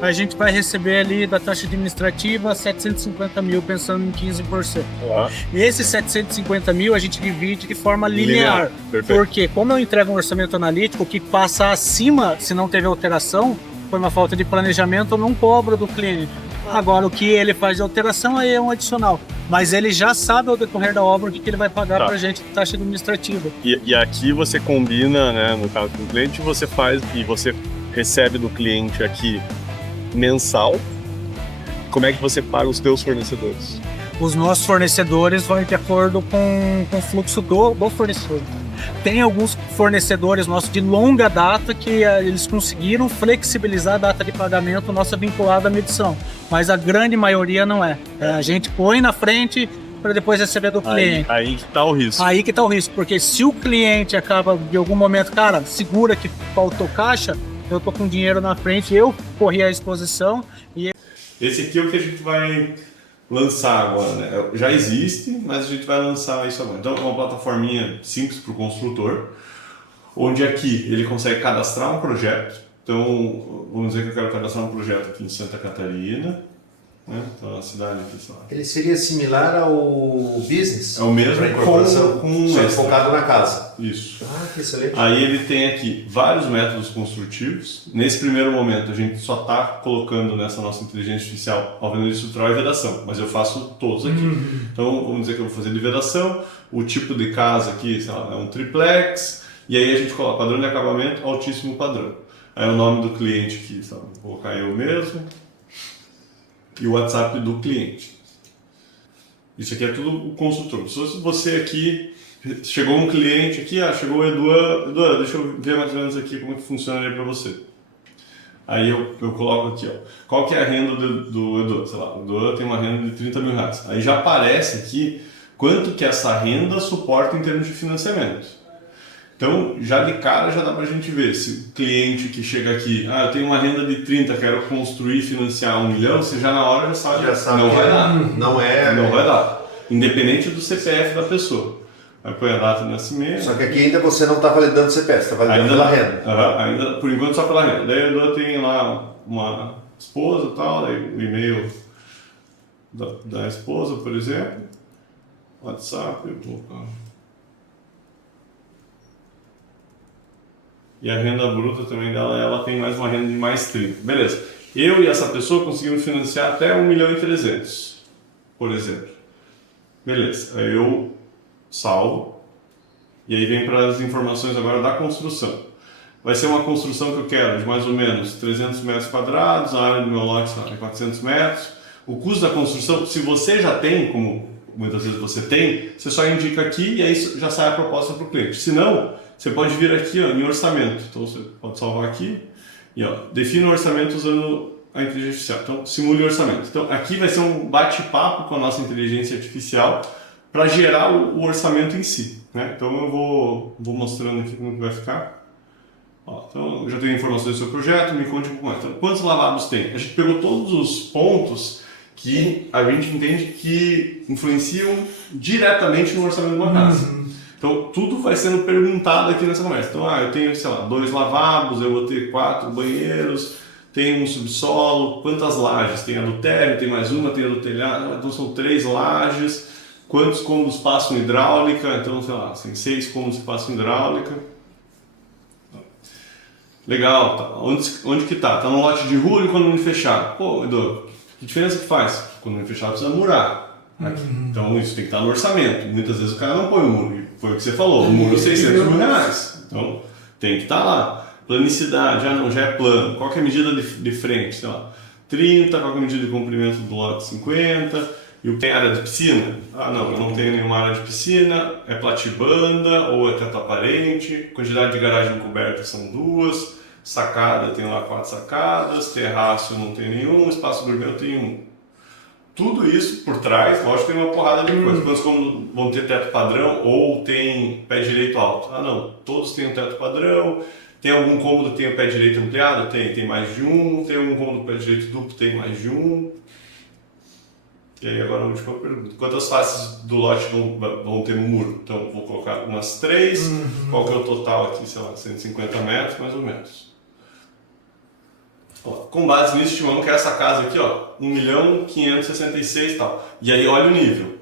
A gente vai receber ali da taxa administrativa 750 mil, pensando em 15%. E esses 750 mil a gente divide de forma linear. Porque como eu entrego um orçamento analítico, o que passa acima, se não teve alteração, foi uma falta de planejamento, eu não cobro do cliente. Agora, o que ele faz de alteração aí é um adicional. Mas ele já sabe ao decorrer da obra o que ele vai pagar para a gente de taxa administrativa. E aqui você combina, né, no caso do cliente, você faz e você recebe do cliente aqui mensal. Como é que você paga os teus fornecedores? Os nossos fornecedores vão de acordo com o fluxo do fornecedor. Tem alguns fornecedores nossos de longa data que eles conseguiram flexibilizar a data de pagamento nossa vinculada à medição, mas a grande maioria não é. A gente põe na frente para depois receber do cliente. Aí que está o risco. Aí que está o risco, porque se o cliente acaba de algum momento, cara, segura que faltou caixa, eu tô com dinheiro na frente, eu corri a exposição e... Esse aqui é o que a gente vai lançar agora, né? Já existe, mas a gente vai lançar isso agora. Então é uma plataforminha simples para o construtor, onde aqui ele consegue cadastrar um projeto. Então, vamos dizer que eu quero cadastrar um projeto aqui em Santa Catarina, né? Então a cidade aqui, sei lá. Ele seria similar ao business? É o mesmo com só focado na casa. Isso. Ah, que excelente. Aí ele tem aqui vários métodos construtivos. Nesse primeiro momento a gente só está colocando nessa nossa inteligência artificial alvenaria estrutural e vedação, mas eu faço todos aqui. Então vamos dizer que eu vou fazer de vedação, o tipo de casa aqui, sei lá, é um triplex, e aí a gente coloca padrão de acabamento, altíssimo padrão. Aí o nome do cliente aqui, sabe? Vou colocar eu mesmo. E o WhatsApp do cliente. Isso aqui é tudo o construtor. Se você aqui, chegou um cliente aqui, chegou o Edu, deixa eu ver mais ou menos aqui como que funciona para você. Aí eu coloco aqui, qual que é a renda do Edu? Sei lá, o Edu tem uma renda de 30 mil reais. Aí já aparece aqui quanto que essa renda suporta em termos de financiamento. Então, já de cara, já dá pra gente ver se o cliente que chega aqui, eu tenho uma renda de 30, quero construir e financiar 1 milhão, você já na hora já sabe não vai dar. Não vai dar. Independente do CPF da pessoa. Aí põe a data de nascimento. Só que aqui ainda você não está validando o CPF, está validando pela renda. Ainda, por enquanto, só pela renda. Daí eu tenho lá uma esposa e tal, daí o e-mail da esposa, por exemplo. WhatsApp, E a renda bruta também dela, ela tem mais uma renda de mais 30. Beleza. Eu e essa pessoa conseguimos financiar até 1 milhão e 300, por exemplo. Beleza. Aí eu salvo. E aí vem para as informações agora da construção. Vai ser uma construção que eu quero de mais ou menos 300 metros quadrados, a área do meu lote é 400 metros. O custo da construção, se você já tem, como muitas vezes você tem, você só indica aqui e aí já sai a proposta para o cliente. Se não, você pode vir aqui em orçamento. Então você pode salvar aqui e define o orçamento usando a inteligência artificial. Então simule o orçamento. Então aqui vai ser um bate-papo com a nossa inteligência artificial para gerar o orçamento em si, né? Então eu vou mostrando aqui como que vai ficar. Então eu já tenho informações do seu projeto, me conte um pouco mais. Então, quantos lavabos tem? A gente pegou todos os pontos que a gente entende que influenciam diretamente no orçamento de uma casa. Então, tudo vai sendo perguntado aqui nessa conversa. Então, eu tenho, sei lá, 2 lavabos, eu vou ter 4 banheiros, tem um subsolo, quantas lajes? Tem a do térreo, tem mais uma, tem a do telhado, então são 3 lajes, quantos cômodos passam hidráulica? Então, sei lá, tem 6 cômodos que passam hidráulica. Legal, tá. Onde que tá? Tá no lote de rua ou em condomínio fechado? Pô, Edu, que diferença que faz? Condomínio fechado precisa murar. Então isso tem que estar no orçamento. Muitas vezes o cara não põe o muro. Foi o que você falou, o muro é 600 mil reais. Então tem que estar lá. Planicidade, já é plano. Qual que é a medida de frente? Sei lá, 30, qual que é a medida de comprimento do lote? 50. E o tem área de piscina? Não, eu não tenho nenhuma área de piscina. É platibanda ou é teto aparente. Quantidade de garagem coberta são 2. Sacada, tem lá 4 sacadas. Terraço eu não tenho nenhum. Espaço gourmet eu tenho 1. Tudo isso por trás, lógico, tem uma porrada de coisas. Quantos como vão ter teto padrão ou tem pé direito alto? Não, todos têm um teto padrão. Tem algum cômodo que tem o pé direito ampliado? Tem mais de um. Tem algum cômodo pé direito duplo? Tem mais de um. E aí agora a última pergunta. Quantas faces do lote vão ter no muro? Então vou colocar umas 3. Qual que é o total aqui? Sei lá, 150 metros mais ou menos. Com base nisso, estimamos que essa casa aqui, ó, 1.566.000 e tal. E aí olha o nível.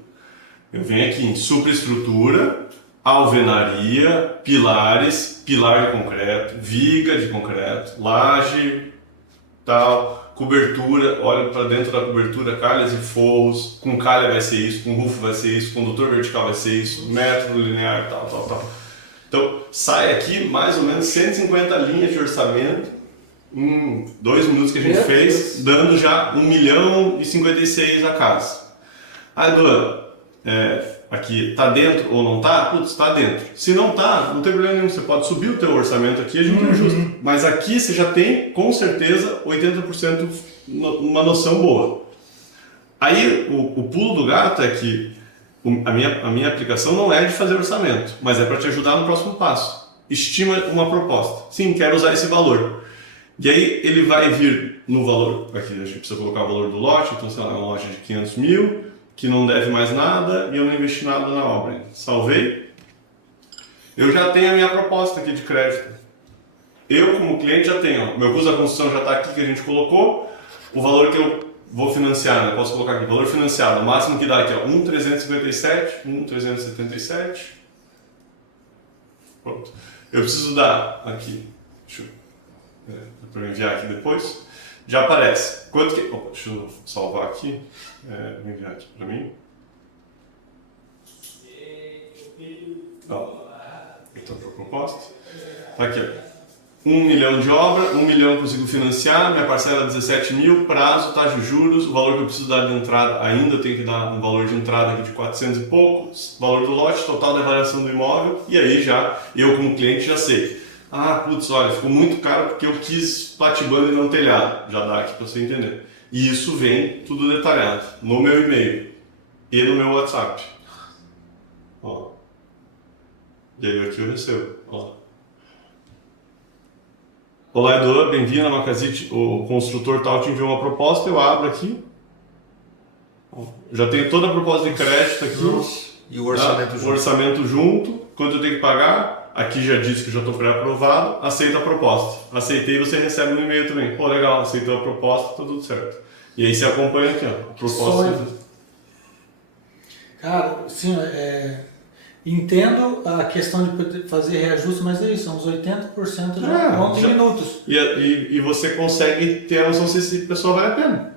Eu venho aqui em superestrutura, alvenaria, pilares, pilar de concreto, viga de concreto, laje, tal, cobertura, olha para dentro da cobertura, calhas e forros, com calha vai ser isso, com rufo vai ser isso, condutor vertical vai ser isso, metro linear, tal. Então, sai aqui mais ou menos 150 linhas de orçamento em 2 minutos que a gente fez, dando já 1.056.000 a casa. Aí, Duan, aqui tá dentro ou não tá? Putz, tá dentro. Se não tá, não tem problema nenhum, você pode subir o teu orçamento aqui e a gente ajusta. Mas aqui você já tem, com certeza, 80% uma noção boa. Aí, o pulo do gato é que a minha aplicação não é de fazer orçamento, mas é para te ajudar no próximo passo. Estima uma proposta. Sim, quero usar esse valor. E aí ele vai vir no valor, aqui a gente precisa colocar o valor do lote, então sei lá, uma lote de 500 mil, que não deve mais nada e eu não investi nada na obra. Salvei. Eu já tenho a minha proposta aqui de crédito. Eu, como cliente, já tenho. Meu custo da construção já está aqui que a gente colocou. O valor que eu vou financiar, né? Posso colocar aqui, valor financiado, o máximo que dá aqui, ó, 1.357, 1.377. Pronto. Eu preciso dar aqui, para enviar aqui depois, já aparece. Quanto que... Opa, deixa eu salvar aqui, enviar aqui para mim. Então, para a proposta. Tá aqui, ó. 1 milhão de obra, 1 milhão eu consigo financiar, minha parcela é 17 mil, prazo, taxa de juros, o valor que eu preciso dar de entrada, ainda eu tenho que dar um valor de entrada aqui de 400 e poucos, valor do lote, total da avaliação do imóvel, e aí já, eu como cliente já sei. Ah, putz, olha, ficou muito caro porque eu quis platibando e não telhado, já dá aqui para você entender. E isso vem tudo detalhado no meu e-mail e no meu WhatsApp. Ó. E aí aqui eu recebo, ó. Olá, Edu, bem-vindo na Macazite, o construtor tal te enviou uma proposta, eu abro aqui, já tenho toda a proposta de crédito aqui, e o orçamento junto. O orçamento junto, quanto eu tenho que pagar, aqui já diz que já estou pré-aprovado, aceito a proposta, aceitei, você recebe no e-mail também, pô, legal, aceitou a proposta, tá tudo certo, e aí você acompanha aqui, ó, a proposta. Cara, sim, entendo a questão de fazer reajuste, mas é isso, são uns 80% já pronto em minutos. E você consegue ter a noção se esse pessoal vale a pena.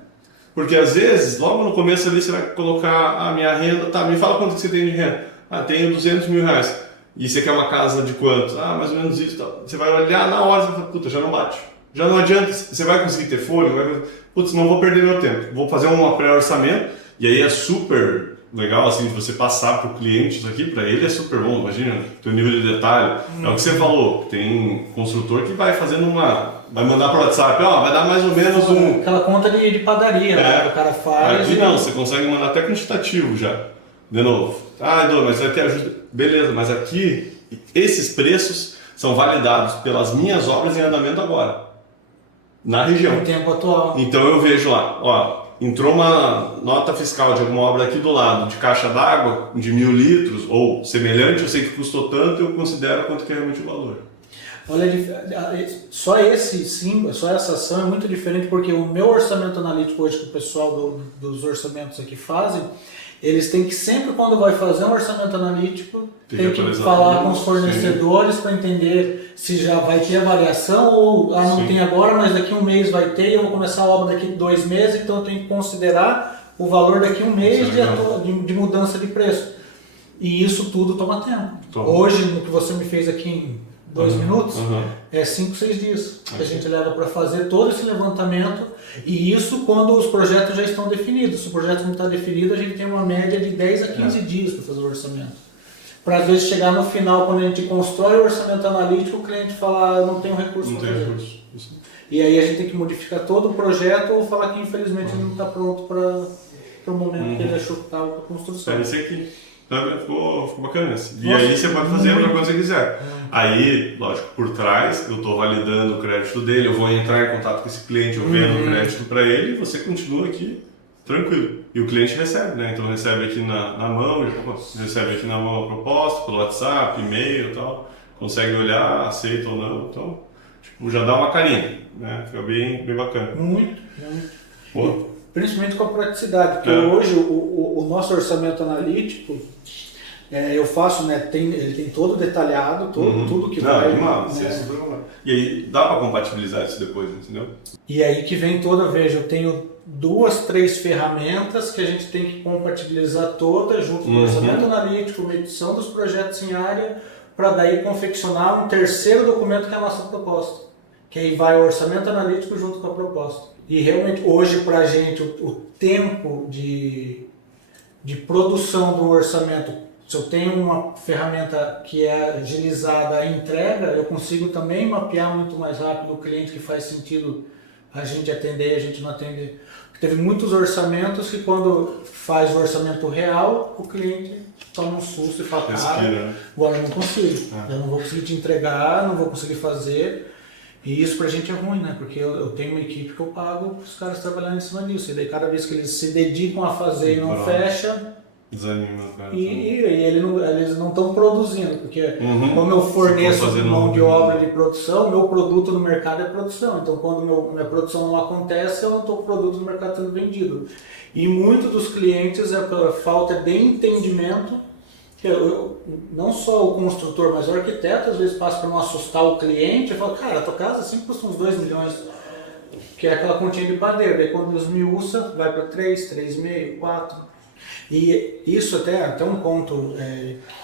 Porque às vezes, logo no começo ali, você vai colocar a minha renda, tá, me fala quanto que você tem de renda. Ah, tenho 200 mil reais. E você quer uma casa de quanto? Ah, mais ou menos isso. Tá. Você vai olhar na hora e fala, puta, já não bate. Já não adianta, você vai conseguir ter folha, putz, não vou perder meu tempo. Vou fazer um pré-orçamento, e aí é super legal assim de você passar para o cliente isso aqui, para ele é super bom, imagina, teu nível de detalhe. É o que você falou, tem construtor que vai fazendo vai mandar para o WhatsApp, ó, vai dar mais ou menos aquela conta de padaria, né? O cara faz. Aqui não, você consegue mandar até quantitativo já. De novo. Ah, Edu, mas vai ter ajuda. Beleza, mas aqui, esses preços são validados pelas minhas obras em andamento agora. Na região. No tempo atual. Então eu vejo lá, ó, entrou uma nota fiscal de alguma obra aqui do lado, de caixa d'água, de 1.000 litros, ou semelhante, eu sei que custou tanto, eu considero quanto que é realmente o valor. Olha, só essa ação é muito diferente, porque o meu orçamento analítico hoje, que o pessoal dos orçamentos aqui fazem, eles têm que sempre, quando vai fazer um orçamento analítico, tem que falar com os fornecedores para entender se já vai ter a variação ou não tem agora, mas daqui a um mês vai ter e eu vou começar a obra daqui a 2 meses, então eu tenho que considerar o valor daqui a um mês de mudança de preço. E isso tudo toma tempo. Hoje, no que você me fez aqui em 2 minutos, é 5, 6 dias que a gente leva para fazer todo esse levantamento, e isso quando os projetos já estão definidos. Se o projeto não está definido, a gente tem uma média de 10 a 15 dias para fazer o orçamento. Para às vezes chegar no final, quando a gente constrói o orçamento analítico, o cliente fala, eu não tenho recurso para fazer. E aí a gente tem que modificar todo o projeto ou falar que infelizmente ele não está pronto para o momento que ele achou que estava para a construção. Esse aqui. Ficou bacana esse. E aí você pode fazer a outra coisa que você quiser. Aí, lógico, por trás, eu estou validando o crédito dele, eu vou entrar em contato com esse cliente, eu vendo o crédito para ele e você continua aqui tranquilo. E o cliente recebe, né? Então recebe aqui na mão, recebe aqui na mão a proposta, pelo WhatsApp, e-mail e tal, consegue olhar, aceita ou não. Então, Tipo, já dá uma carinha, né? Fica bem bacana. Muito. Pô. Principalmente com a praticidade, porque hoje o nosso orçamento analítico, eu faço, né, ele tem todo detalhado, tudo que vai... E aí dá para compatibilizar isso depois, entendeu? E aí que vem veja, eu tenho 2, 3 ferramentas que a gente tem que compatibilizar todas junto com o orçamento analítico, medição dos projetos em área, para daí confeccionar um terceiro documento que é a nossa proposta. Que aí vai o orçamento analítico junto com a proposta. E realmente hoje para a gente o tempo de produção do orçamento, se eu tenho uma ferramenta que é agilizada a entrega, eu consigo também mapear muito mais rápido o cliente que faz sentido a gente atender e a gente não atender. Teve muitos orçamentos que quando faz o orçamento real, o cliente toma um susto e fala, agora eu não consigo, eu não vou conseguir te entregar, não vou conseguir fazer. E isso pra gente é ruim, né? Porque eu tenho uma equipe que eu pago os caras trabalhando em cima disso. E daí cada vez que eles se dedicam a fazer e não fecha, desanima, cara. E eles não estão produzindo, porque como eu forneço mão de obra de produção, meu produto no mercado é produção. Então quando minha produção não acontece, eu não estou com o produto no mercado sendo vendido. E muitos dos clientes a falta de entendimento, que não só o construtor, mas o arquiteto às vezes passa para não assustar o cliente e fala, cara, a tua casa sempre custa uns 2 milhões, que é aquela continha de padeiro. Daí quando esmiuça, vai para 3, 3,5, 4. E isso até um ponto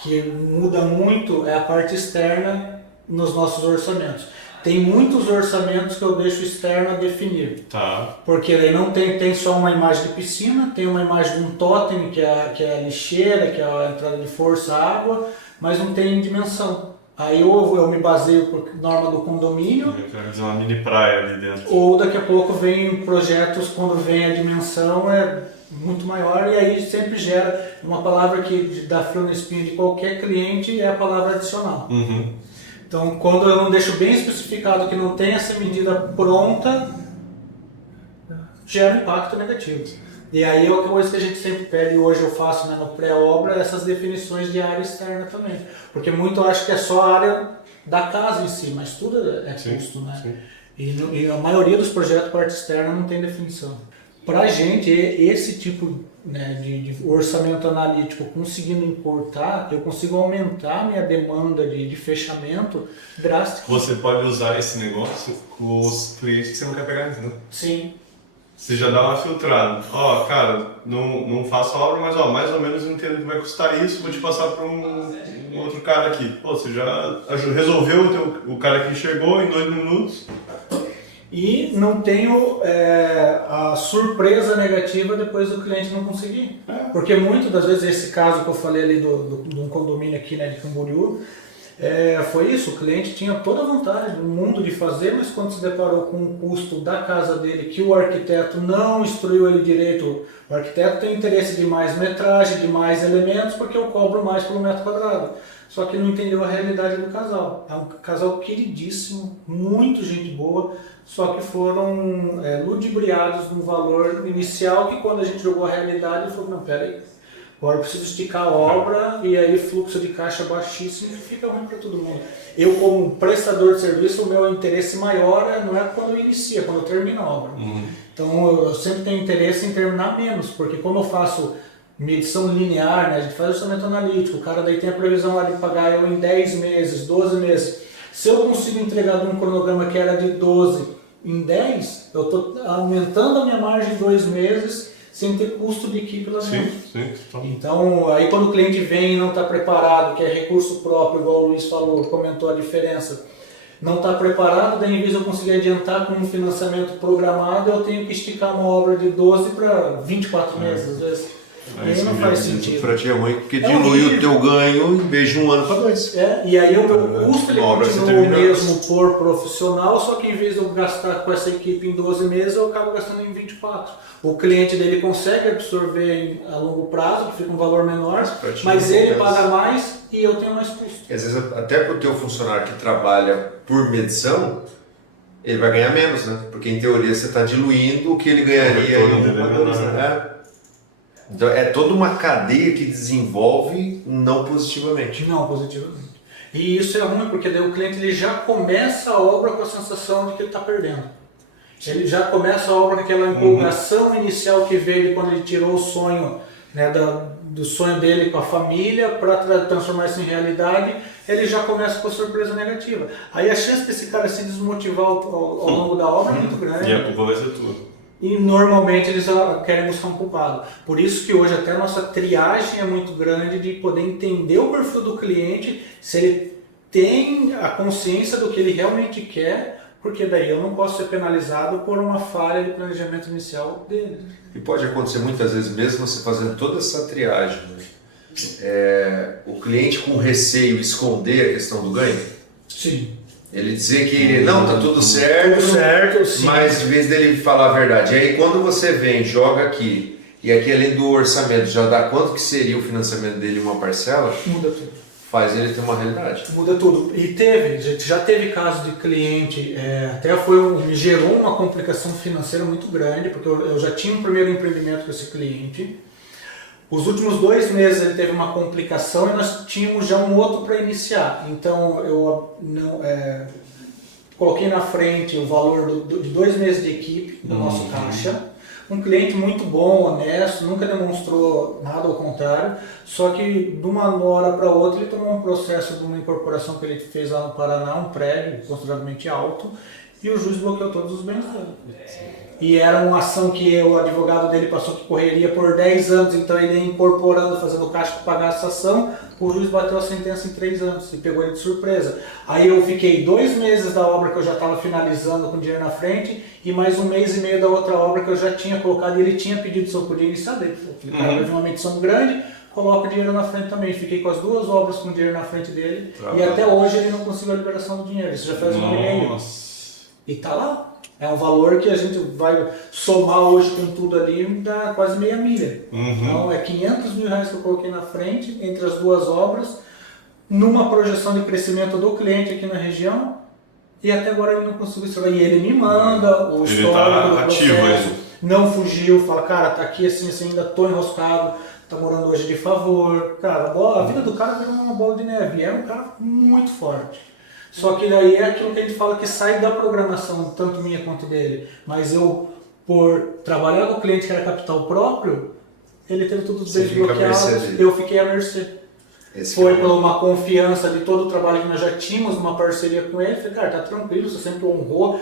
que muda muito é a parte externa nos nossos orçamentos. Tem muitos orçamentos que eu deixo externo a definir. Tá. Porque daí não tem só uma imagem de piscina, tem uma imagem de um totem, que é a lixeira, que é a entrada de força, água, mas não tem dimensão. Aí ou eu me baseio por norma do condomínio, quero dizer, uma mini praia ali dentro. Ou daqui a pouco vem projetos, quando vem a dimensão muito maior, e aí sempre gera uma palavra que dá frio na espinha de qualquer cliente, é a palavra adicional. Então, quando eu não deixo bem especificado que não tem essa medida pronta, gera um impacto negativo. E aí é uma coisa que a gente sempre pede, e hoje eu faço, né, no pré-obra, essas definições de área externa também. Porque muito eu acho que é só a área da casa em si, mas tudo é custo, né? Sim. E a maioria dos projetos com parte externa não tem definição. Para a gente, esse tipo, né, de orçamento analítico, conseguindo importar, eu consigo aumentar a minha demanda de fechamento drasticamente. Você pode usar esse negócio com os clientes que você não quer pegar, entendeu? Sim. Você já dá uma filtrada. Cara, não faço a obra, mas mais ou menos eu entendo que vai custar isso, vou te passar para um outro cara aqui. Você já resolveu, o cara que chegou em 2 minutos. E não tenho a surpresa negativa depois do cliente não conseguir. Porque muitas das vezes, esse caso que eu falei ali de um condomínio aqui, né, de Camboriú, foi isso, o cliente tinha toda a vontade do mundo de fazer, mas quando se deparou com o custo da casa dele, que o arquiteto não instruiu ele direito, o arquiteto tem interesse de mais metragem, de mais elementos, porque eu cobro mais pelo metro quadrado. Só que não entendeu a realidade do casal. É um casal queridíssimo, muito gente boa, só que foram ludibriados no valor inicial, que quando a gente jogou a realidade, ele falou, não, peraí, agora eu preciso esticar a obra, e aí fluxo de caixa baixíssimo, fica ruim para todo mundo. Eu, como prestador de serviço, o meu interesse maior não é quando inicia, é quando termina a obra. Então eu sempre tenho interesse em terminar menos, porque como eu faço medição linear, né, a gente faz orçamento analítico, o cara daí tem a previsão lá de pagar eu em 10 meses, 12 meses. Se eu consigo entregar de um cronograma que era de 12 em 10, eu estou aumentando a minha margem em 2 meses sem ter custo de equipe lá dentro. Sim. Então, aí quando o cliente vem e não está preparado, que é recurso próprio, igual o Luiz falou, comentou a diferença, não está preparado, daí em vez de eu conseguir adiantar com um financiamento programado, eu tenho que esticar uma obra de 12 para 24 meses, às vezes. Aí não faz sentido. Para ti é ruim, porque dilui o teu ganho em vez de 1 ano para 2. E aí o meu custo ele continua o mesmo por profissional, só que em vez de eu gastar com essa equipe em 12 meses, eu acabo gastando em 24. O cliente dele consegue absorver a longo prazo, que fica um valor menor, mas ele paga mais e eu tenho mais custo. Às vezes até para o teu funcionário que trabalha por medição, ele vai ganhar menos, né? Porque em teoria você está diluindo o que ele ganharia em Então é toda uma cadeia que desenvolve não positivamente. Não positivamente. E isso é ruim, porque daí o cliente ele já começa a obra com a sensação de que ele está perdendo. Ele já começa a obra com aquela empolgação inicial que veio quando ele tirou o sonho, né, do sonho dele com a família para transformar isso em realidade, ele já começa com a surpresa negativa. Aí a chance desse cara se desmotivar ao longo da obra é muito grande. E a culpa vai ser tua. E normalmente eles querem buscar um culpado. Por isso que hoje até a nossa triagem é muito grande de poder entender o perfil do cliente, se ele tem a consciência do que ele realmente quer, porque daí eu não posso ser penalizado por uma falha de planejamento inicial dele. E pode acontecer muitas vezes, mesmo você fazendo toda essa triagem, né? O cliente com receio esconder a questão do ganho? Sim. Ele dizer que não, tá tudo certo, sim. Mas em vez dele falar a verdade. E aí quando você vem, joga aqui, e aqui além do orçamento já dá quanto que seria o financiamento dele uma parcela, muda tudo. Faz ele ter uma realidade. Muda tudo. E já teve caso de cliente, me gerou uma complicação financeira muito grande, porque eu já tinha um primeiro empreendimento com esse cliente. Os últimos 2 meses ele teve uma complicação e nós tínhamos já um outro para iniciar. Então eu coloquei na frente o valor de 2 meses de equipe do nosso caixa. Um cliente muito bom, honesto, nunca demonstrou nada ao contrário, só que de uma hora para outra ele tomou um processo de uma incorporação que ele fez lá no Paraná, um prédio consideravelmente alto, e o juiz bloqueou todos os bens dele. E era uma ação que o advogado dele passou que correria por 10 anos, então ele ia incorporando, fazendo caixa para pagar essa ação, o juiz bateu a sentença em 3 anos e pegou ele de surpresa. Aí eu fiquei 2 meses da obra que eu já estava finalizando com dinheiro na frente e mais 1 mês e meio da outra obra que eu já tinha colocado e ele tinha pedido se eu podia iniciar dele. Ele vai ver uma medição grande, coloca dinheiro na frente também. Fiquei com as 2 obras com dinheiro na frente dele e até hoje ele não conseguiu a liberação do dinheiro. Isso já faz 1 ano e meio. E tá lá. É um valor que a gente vai somar hoje com tudo ali, dá quase meia milha. Então é 500 mil reais que eu coloquei na frente, entre as 2 obras, numa projeção de crescimento do cliente aqui na região, e até agora ele não conseguiu extrair. E ele me manda o histórico do processo, não fugiu, fala, cara, tá aqui assim, ainda tô enroscado, tá morando hoje de favor. Cara, a vida do cara virou uma bola de neve, é um cara muito forte. Só que daí é aquilo que a gente fala que sai da programação, tanto minha quanto dele. Mas eu, por trabalhar com o cliente que era capital próprio, ele teve tudo desbloqueado, eu fiquei à mercê. Foi por uma confiança de todo o trabalho que nós já tínhamos, uma parceria com ele. Falei, cara, tá tranquilo, você sempre honrou.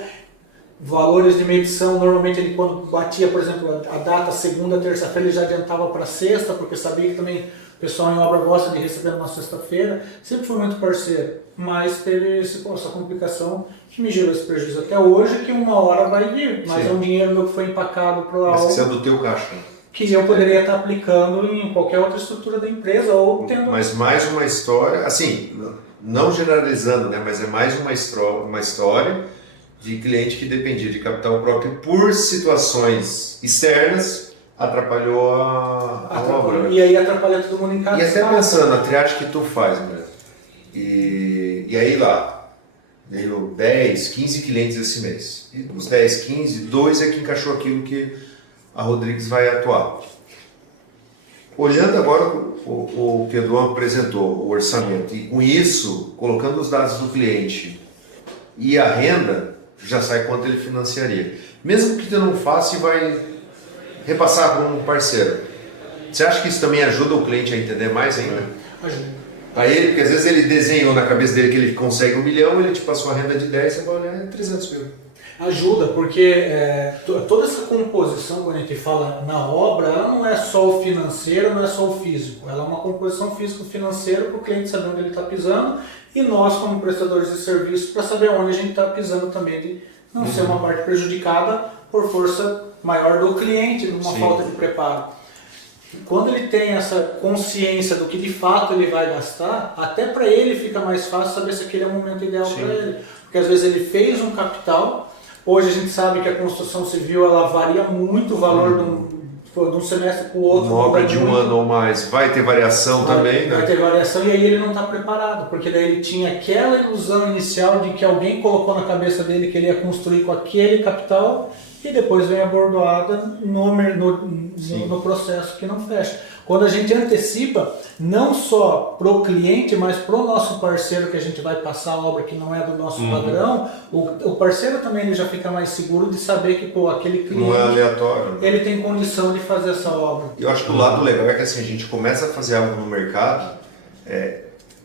Valores de medição, normalmente ele quando batia, por exemplo, a data segunda, terça-feira, ele já adiantava para sexta, porque sabia que também o pessoal em obra gosta de receber numa sexta-feira. Sempre foi muito parceiro, mas teve essa complicação que me gerou esse prejuízo até hoje, que uma hora vai vir, mas é um dinheiro meu que foi empacado para algo. Mas isso é do teu caixa. Que eu poderia estar aplicando em qualquer outra estrutura da empresa ou tendo... Mas mais uma história, assim, não generalizando, né, mas é mais uma história de cliente que dependia de capital próprio por situações externas, atrapalhou a obra. E aí atrapalha todo mundo em casa. E até pensando, a triagem que tu faz, né? E aí lá, veio 10, 15 clientes esse mês. E dos 10, 15, 2 é que encaixou aquilo que a Rodrigues vai atuar. Olhando agora o que o Eduardo apresentou, o orçamento, e com isso, colocando os dados do cliente e a renda, já sai quanto ele financiaria. Mesmo que tu não faça e vai repassar para um parceiro. Você acha que isso também ajuda o cliente a entender mais ainda? Ajuda. A ele, porque às vezes ele desenhou na cabeça dele que ele consegue 1 milhão, ele te passou a renda de 10, você vai olhar 300 mil. Ajuda, porque toda essa composição, quando a gente fala na obra, ela não é só o financeiro, não é só o físico. Ela é uma composição físico-financeira para o cliente saber onde ele está pisando e nós, como prestadores de serviço, para saber onde a gente está pisando também, de não ser uma parte prejudicada por força maior do cliente, numa falta de preparo. Quando ele tem essa consciência do que de fato ele vai gastar, até para ele fica mais fácil saber se aquele é o momento ideal para ele. Porque às vezes ele fez um capital, hoje a gente sabe que a construção civil ela varia muito o valor de um semestre para o outro. Uma obra de 1 ano ou mais, vai ter variação também, né? Vai ter variação e aí ele não está preparado, porque daí ele tinha aquela ilusão inicial de que alguém colocou na cabeça dele que ele ia construir com aquele capital e depois vem a bordoada no processo que não fecha. Quando a gente antecipa, não só pro cliente, mas pro nosso parceiro que a gente vai passar a obra que não é do nosso padrão, o parceiro também ele já fica mais seguro de saber que pô, aquele cliente não é aleatório, né? Ele tem condição de fazer essa obra. Eu acho que o lado legal é que assim, a gente começa a fazer algo no mercado.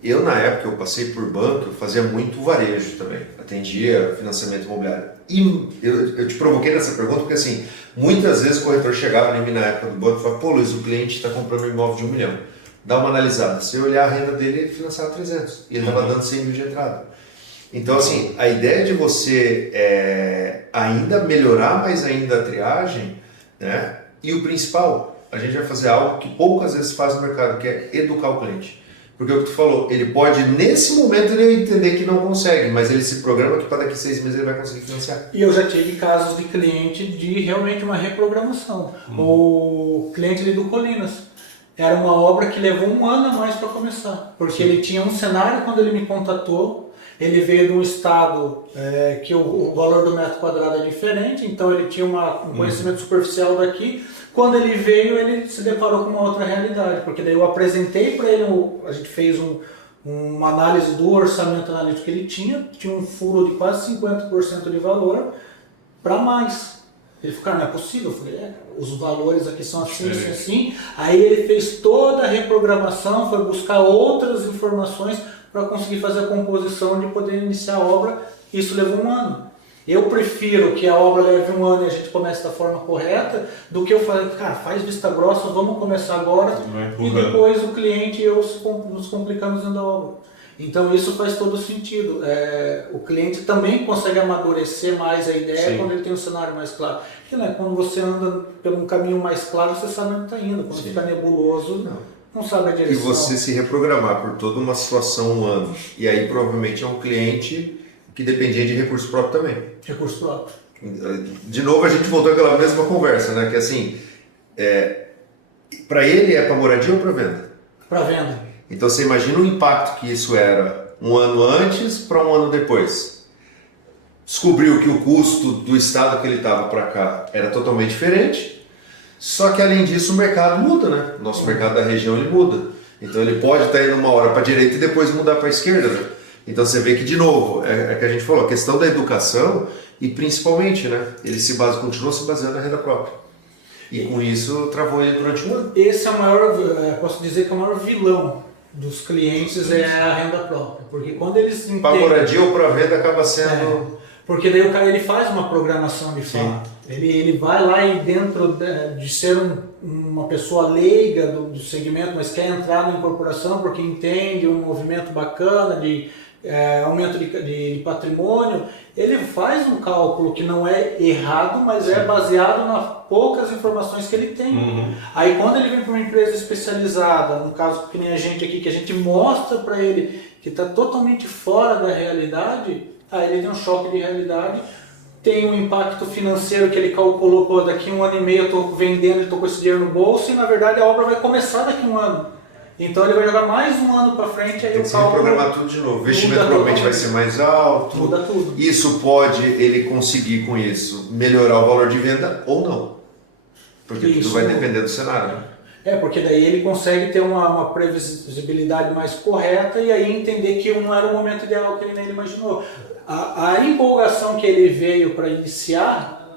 Eu, na época, eu passei por banco, eu fazia muito varejo também, atendia financiamento imobiliário. E eu te provoquei nessa pergunta porque, assim, muitas vezes o corretor chegava em mim na época do banco e falava, pô, Luiz, o cliente está comprando um imóvel de 1 milhão. Dá uma analisada. Se eu olhar a renda dele, ele financiava 300. E ele estava dando 100 mil de entrada. Então, assim, a ideia de você ainda melhorar mais ainda a triagem, né? E o principal, a gente vai fazer algo que poucas vezes faz no mercado, que é educar o cliente. Porque é o que tu falou, ele pode, nesse momento, ele entender que não consegue, mas ele se programa que para daqui 6 meses ele vai conseguir financiar. E eu já tive casos de cliente de realmente uma reprogramação. O cliente ali do Colinas, era uma obra que levou 1 ano a mais para começar, porque ele tinha um cenário quando ele me contatou, ele veio de um estado que o valor do metro quadrado é diferente, então ele tinha um conhecimento superficial daqui. Quando ele veio, ele se deparou com uma outra realidade, porque daí eu apresentei para ele, a gente fez uma análise do orçamento analítico que ele tinha um furo de quase 50% de valor para mais. Ele falou, cara, não é possível. Eu falei, os valores aqui são assim, assim, assim. Aí ele fez toda a reprogramação, foi buscar outras informações para conseguir fazer a composição de poder iniciar a obra. Isso levou 1 ano. Eu prefiro que a obra leve 1 ano e a gente comece da forma correta, do que eu falar, cara, faz vista grossa, vamos começar agora, e depois o cliente e eu nos complicamos dentro da obra. Então isso faz todo sentido. O cliente também consegue amadurecer mais a ideia quando ele tem um cenário mais claro. Porque, né, quando você anda por um caminho mais claro, você sabe onde está indo. Quando fica nebuloso, não sabe a direção. E você se reprogramar por toda uma situação 1 ano. E aí provavelmente é um cliente que dependia de recurso próprio também. Recurso próprio. De novo a gente voltou àquela mesma conversa, né? Que assim, para ele é para moradia ou para venda? Para venda. Então você imagina o impacto que isso era 1 ano antes para 1 ano depois. Descobriu que o custo do estado que ele estava para cá era totalmente diferente, só que além disso o mercado muda, né? Nosso mercado da região ele muda. Então ele pode estar indo uma hora para a direita e depois mudar para a esquerda, né? Então você vê que, de novo, é que a gente falou, a questão da educação e principalmente, né, ele continuou se baseando na renda própria. E com isso travou ele durante 1 ano. Esse é o maior, posso dizer que é o maior vilão dos clientes é a renda própria. Porque quando eles entendem... Para moradia ou para venda acaba sendo... Porque daí o cara ele faz uma programação de fato. Ele vai lá e dentro de ser uma pessoa leiga do segmento, mas quer entrar na incorporação porque entende um movimento bacana de aumento de patrimônio, ele faz um cálculo que não é errado, mas é baseado nas poucas informações que ele tem. Aí quando ele vem para uma empresa especializada, no caso que nem a gente aqui, que a gente mostra para ele que está totalmente fora da realidade, aí ele tem um choque de realidade, tem um impacto financeiro que ele calculou, pô, daqui 1 ano e meio eu estou vendendo, estou com esse dinheiro no bolso, e na verdade a obra vai começar daqui 1 ano. Então ele vai jogar mais 1 ano para frente, aí tem o que se cálculo... reprogramar tudo de novo. O investimento provavelmente vai ser mais alto. Muda tudo. Isso pode ele conseguir com isso melhorar o valor de venda ou não. Porque tudo vai depender do cenário, né? Porque daí ele consegue ter uma previsibilidade mais correta e aí entender que não era o momento ideal que ele nem imaginou. A empolgação que ele veio para iniciar,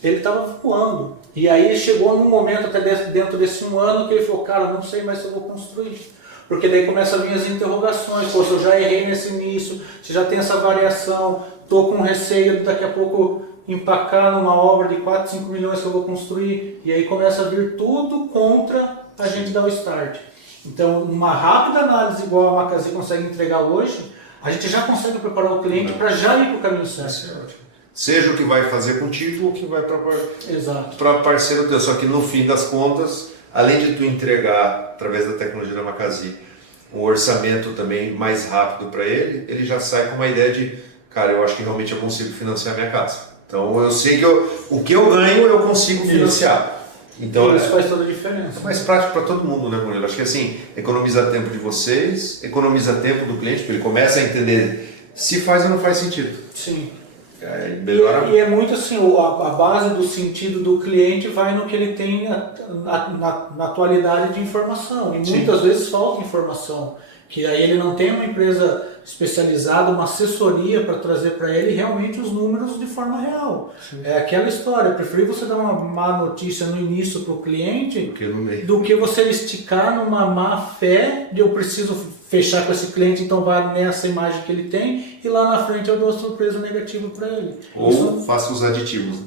ele estava voando. E aí chegou num momento, até dentro desse 1 ano, que ele falou, cara, não sei mais se eu vou construir. Porque daí começam a vir as interrogações, pô, se eu já errei nesse início, se já tem essa variação, estou com receio de daqui a pouco empacar numa obra de 4, 5 milhões que eu vou construir. E aí começa a vir tudo contra a gente dar o start. Então, uma rápida análise igual a Macazzi consegue entregar hoje, a gente já consegue preparar o cliente para já ir para o caminho certo. Seja o que vai fazer contigo ou o que vai para parceiro teu. Só que no fim das contas, além de tu entregar, através da tecnologia da Macazzi, um orçamento também mais rápido para ele, ele já sai com uma ideia de, cara, eu acho que realmente eu consigo financiar a minha casa. Então eu sei que o que eu ganho eu consigo financiar. Então, isso faz toda a diferença. É mais prático para todo mundo, né, Murilo? Acho que assim, economiza tempo de vocês, economiza tempo do cliente, porque ele começa a entender se faz ou não faz sentido. Sim. Melhora. E é muito assim, a base do sentido do cliente vai no que ele tem na atualidade de informação. E muitas vezes falta informação. Que aí ele não tem uma empresa especializada, uma assessoria para trazer para ele realmente os números de forma real. Sim. É aquela história, eu preferi você dar uma má notícia no início para o cliente do que você esticar numa má fé de eu preciso fechar com esse cliente, então vai nessa imagem que ele tem e lá na frente eu dou surpresa negativa para ele. Ou faça os aditivos.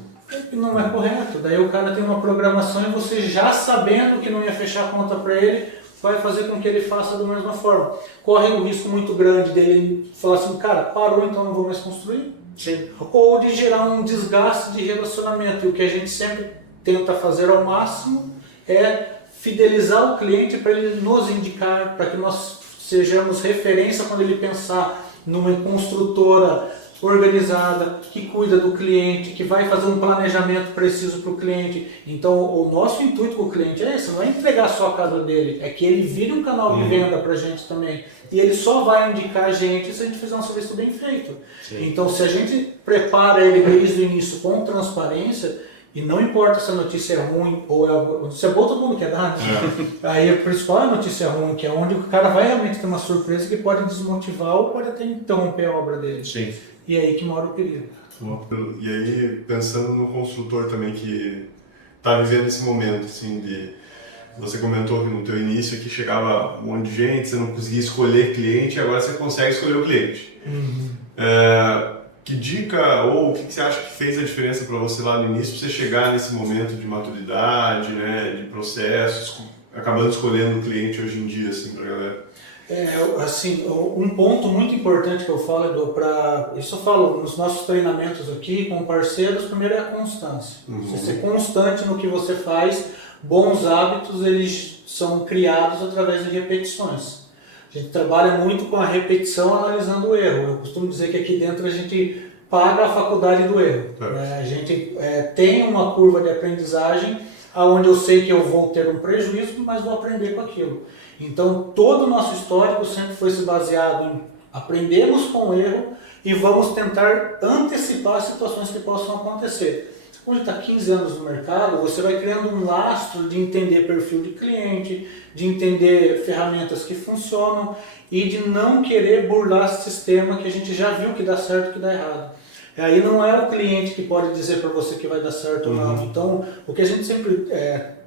Não é correto. Daí o cara tem uma programação e você já sabendo que não ia fechar a conta para ele, vai fazer com que ele faça da mesma forma. Corre um risco muito grande dele falar assim, cara, parou, então não vou mais construir. Sim. Ou de gerar um desgaste de relacionamento. E o que a gente sempre tenta fazer ao máximo é fidelizar o cliente para ele nos indicar, para que nós sejamos referência quando ele pensar numa construtora organizada, que cuida do cliente, que vai fazer um planejamento preciso para o cliente. Então, o nosso intuito com o cliente é esse, não é entregar só a casa dele, é que ele vire um canal de venda para a gente também. E ele só vai indicar a gente se a gente fizer um serviço bem feito. Sim. Então, se a gente prepara ele desde o início com transparência, e não importa se a notícia é ruim ou é notícia boa, todo mundo quer dar, né? Aí a principal é a notícia ruim, que é onde o cara vai realmente ter uma surpresa que pode desmotivar ou pode até interromper a obra dele. Sim. E é aí que mora o perigo. E aí, pensando no construtor também que está vivendo esse momento, assim, de... Você comentou que no teu início aqui chegava um monte de gente, você não conseguia escolher cliente, agora você consegue escolher o cliente. Que dica ou o que você acha que fez a diferença para você lá no início, para você chegar nesse momento de maturidade, né, de processos, acabando escolhendo o cliente hoje em dia, assim, para a galera? Assim, um ponto muito importante que eu falo, Edu, isso eu falo nos nossos treinamentos aqui com parceiros, primeiro é a constância. Você ser constante no que você faz, bons hábitos eles são criados através de repetições. A gente trabalha muito com a repetição analisando o erro. Eu costumo dizer que aqui dentro a gente paga a faculdade do erro. A gente tem uma curva de aprendizagem onde eu sei que eu vou ter um prejuízo, mas vou aprender com aquilo. Então, todo o nosso histórico sempre foi se baseado em aprendermos com o erro e vamos tentar antecipar situações que possam acontecer. Quando está 15 anos no mercado, você vai criando um lastro de entender perfil de cliente, de entender ferramentas que funcionam e de não querer burlar sistema que a gente já viu que dá certo e que dá errado. Aí não é o cliente que pode dizer para você que vai dar certo ou não. Então, o que a gente sempre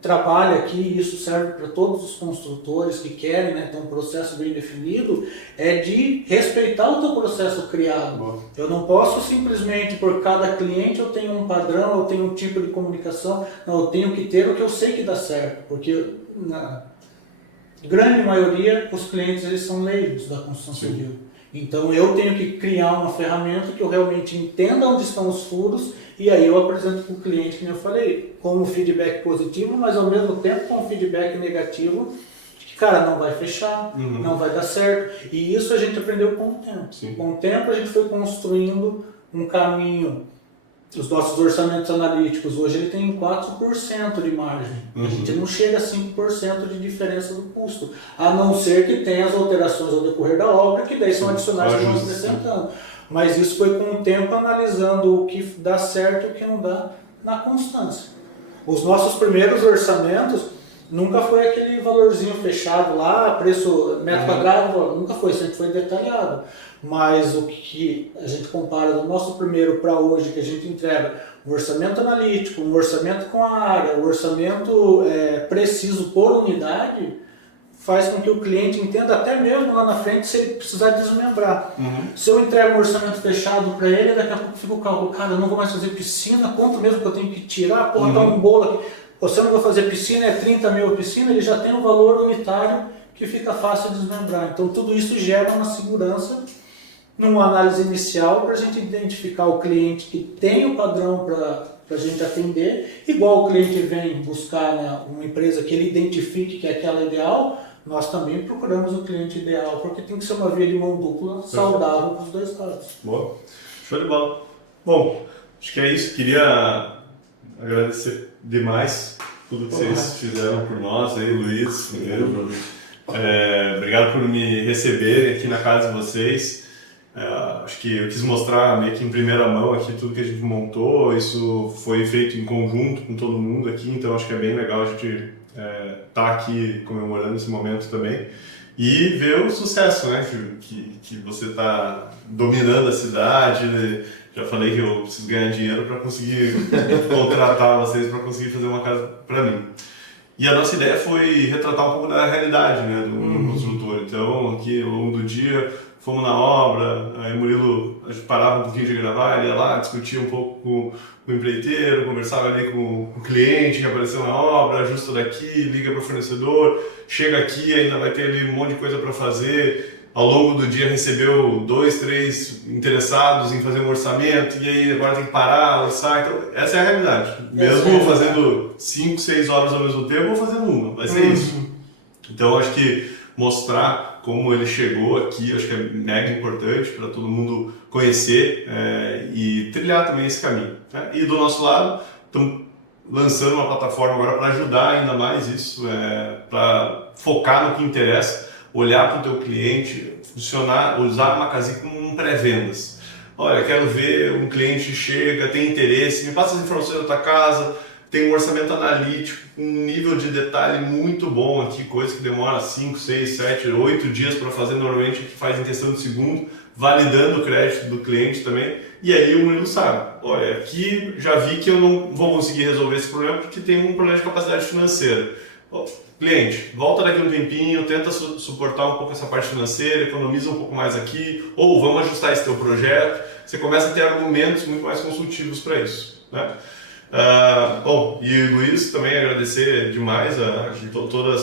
trabalha aqui, e isso serve para todos os construtores que querem, né, ter um processo bem definido, é de respeitar o teu processo criado. Bom. Eu não posso simplesmente, por cada cliente eu tenho um padrão, eu tenho um tipo de comunicação, não, eu tenho que ter o que eu sei que dá certo, porque na grande maioria os clientes eles são leigos da construção civil. Então eu tenho que criar uma ferramenta que eu realmente entenda onde estão os furos e aí eu apresento para o cliente, como eu falei, com um feedback positivo, mas ao mesmo tempo com um feedback negativo, que cara, não vai fechar, não vai dar certo. E isso a gente aprendeu com o tempo. Sim. Com o tempo a gente foi construindo um caminho. Os nossos orçamentos analíticos hoje ele tem 4% de margem. A gente não chega a 5% de diferença do custo. A não ser que tenha as alterações ao decorrer da obra, que daí são adicionais que nós acrescentamos. Mas isso foi com o tempo analisando o que dá certo e o que não dá na constância. Os nossos primeiros orçamentos nunca foi aquele valorzinho fechado lá, preço metro quadrado, nunca foi, sempre foi detalhado. Mas o que a gente compara do nosso primeiro para hoje, que a gente entrega um orçamento analítico, um orçamento com a área, um orçamento preciso por unidade, faz com que o cliente entenda até mesmo lá na frente se ele precisar desmembrar. Se eu entrego um orçamento fechado para ele, daqui a pouco fica o cálculo, cara, eu não vou mais fazer piscina, quanto mesmo que eu tenho que tirar, porra, tá um bolo aqui. Se eu não vou fazer piscina, é 30 mil a piscina, ele já tem um valor unitário que fica fácil de desmembrar. Então tudo isso gera uma segurança numa análise inicial para a gente identificar o cliente que tem o padrão para a gente atender, igual o cliente vem buscar, né, uma empresa que ele identifique que é aquela ideal, nós também procuramos o cliente ideal, porque tem que ser uma via de mão dupla saudável para os dois lados. Boa, show de bola. Bom, acho que é isso, queria agradecer demais tudo que vocês fizeram por nós, aí, Luiz, primeiro. Obrigado por me receberem aqui na casa de vocês. Acho que eu quis mostrar meio que em primeira mão aqui tudo que a gente montou, isso foi feito em conjunto com todo mundo aqui, então acho que é bem legal a gente estar aqui comemorando esse momento também e ver o sucesso, né, que você está dominando a cidade. Já falei que eu preciso ganhar dinheiro para conseguir contratar vocês, para conseguir fazer uma casa para mim. E a nossa ideia foi retratar um pouco da realidade, né, do construtor. Então, aqui ao longo do dia, fomos na obra, aí o Murilo, a gente parava um pouquinho de gravar, ele ia lá, discutia um pouco com o empreiteiro, conversava ali com o cliente que apareceu na obra, ajusta daqui, liga para o fornecedor, chega aqui, ainda vai ter ali um monte de coisa para fazer. Ao longo do dia recebeu 2, 3 interessados em fazer um orçamento e aí agora tem que parar, orçar. Então, essa é a realidade. Mesmo fazendo 5, 6 horas ao mesmo tempo, ou fazendo uma, vai ser isso. Então, acho que mostrar como ele chegou aqui, acho que é mega importante para todo mundo conhecer e trilhar também esse caminho. Né? E do nosso lado, estamos lançando uma plataforma agora para ajudar ainda mais isso, para focar no que interessa, olhar para o teu cliente, funcionar, usar a Macasi como um pré-vendas. Olha, quero ver um cliente chega, tem interesse, me passa as informações da tua casa, tem um orçamento analítico, um nível de detalhe muito bom aqui, coisa que demora 5, 6, 7, 8 dias para fazer, normalmente que faz em questão de segundo, validando o crédito do cliente também, e aí o Murilo sabe, olha, aqui já vi que eu não vou conseguir resolver esse problema porque tem um problema de capacidade financeira. Cliente, volta daqui um tempinho, tenta suportar um pouco essa parte financeira, economiza um pouco mais aqui, ou vamos ajustar esse teu projeto. Você começa a ter argumentos muito mais consultivos para isso, né? Bom, e Luiz, também agradecer demais todo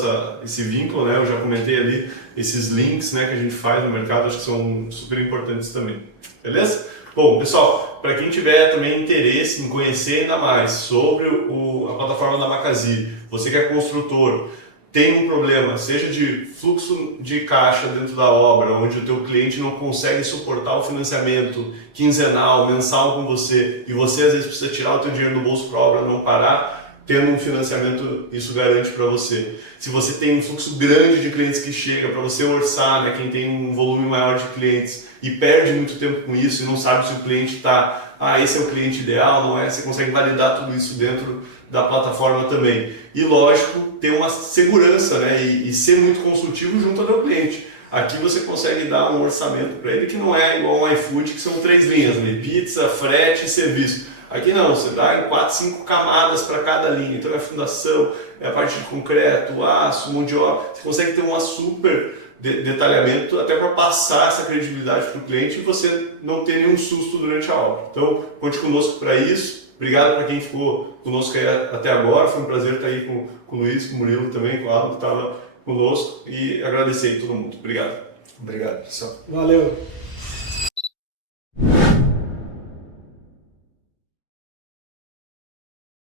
esse vínculo, né? Eu já comentei ali esses links, né, que a gente faz no mercado, acho que são super importantes também, beleza? Bom, pessoal, para quem tiver também interesse em conhecer ainda mais sobre a plataforma da Macasi, você que é construtor, tem um problema, seja de fluxo de caixa dentro da obra, onde o teu cliente não consegue suportar o financiamento quinzenal, mensal com você, e você às vezes precisa tirar o teu dinheiro do bolso para a obra não parar, tendo um financiamento, isso garante para você. Se você tem um fluxo grande de clientes que chega para você orçar, né, quem tem um volume maior de clientes e perde muito tempo com isso e não sabe se o cliente está, esse é o cliente ideal, não é? Você consegue validar tudo isso dentro da plataforma também. E lógico, ter uma segurança, né, e ser muito consultivo junto ao teu cliente. Aqui você consegue dar um orçamento para ele que não é igual ao iFood, que são 3 linhas, né? Pizza, frete e serviço. Aqui não, você dá em 4, 5 camadas para cada linha. Então é a fundação, é a parte de concreto, aço, mão de obra. Você consegue ter uma super detalhamento até para passar essa credibilidade para o cliente e você não ter nenhum susto durante a obra. Então, conte conosco para isso. Obrigado para quem ficou conosco aí até agora. Foi um prazer estar aí com o Luiz, com o Murilo também, com o Alan que estava conosco. E agradecer a todo mundo. Obrigado. Obrigado, pessoal. Valeu.